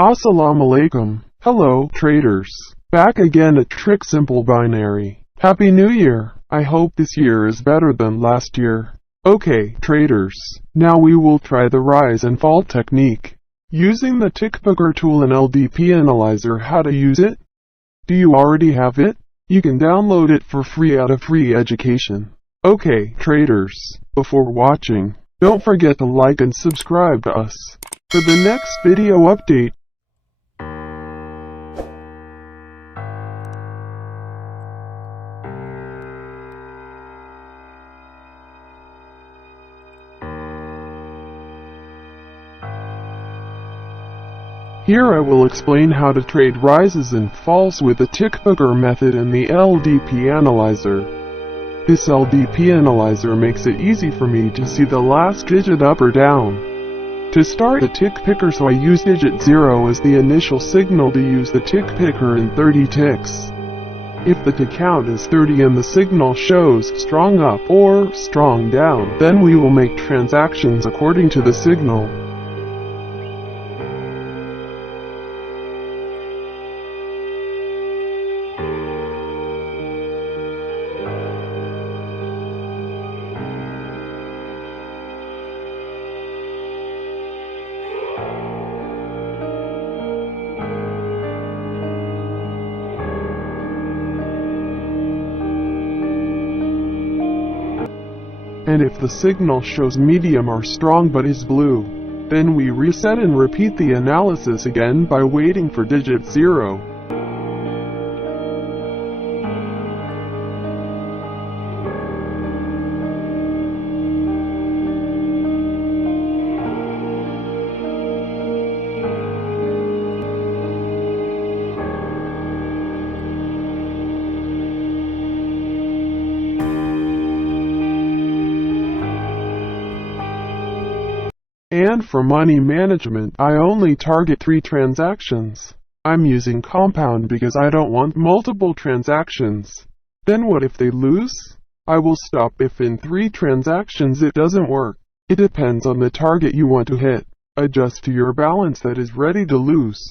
Assalamu alaikum. Hello, traders. Back again at Trick Simple Binary. Happy New Year. I hope this year is better than last year. Okay, traders. Now we will try the rise and fall technique. Using the TickPicker tool and LDP Analyzer. How to use it? Do you already have it? You can download it for free out of Free Education. Okay, traders. Before watching, don't forget to like and subscribe to us for the next video update. Here I will explain how to trade rises and falls with the TickPicker method and the LDP Analyzer. This LDP Analyzer makes it easy for me to see the last digit up or down. To start the TickPicker, so I use digit 0 as the initial signal to use the TickPicker in 30 ticks. If the tick count is 30 and the signal shows strong up or strong down, then we will make transactions according to the signal. And if the signal shows medium or strong but is blue, then we reset and repeat the analysis again by waiting for digit 0. And for money management, I only target 3 transactions. I'm using compound because I don't want multiple transactions. Then what if they lose? I will stop if in 3 transactions it doesn't work. It depends on the target you want to hit. Adjust to your balance that is ready to lose.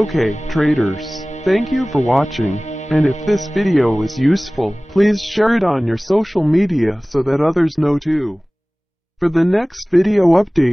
Okay, traders, thank you for watching, and if this video is useful, please share it on your social media so that others know too. For the next video update,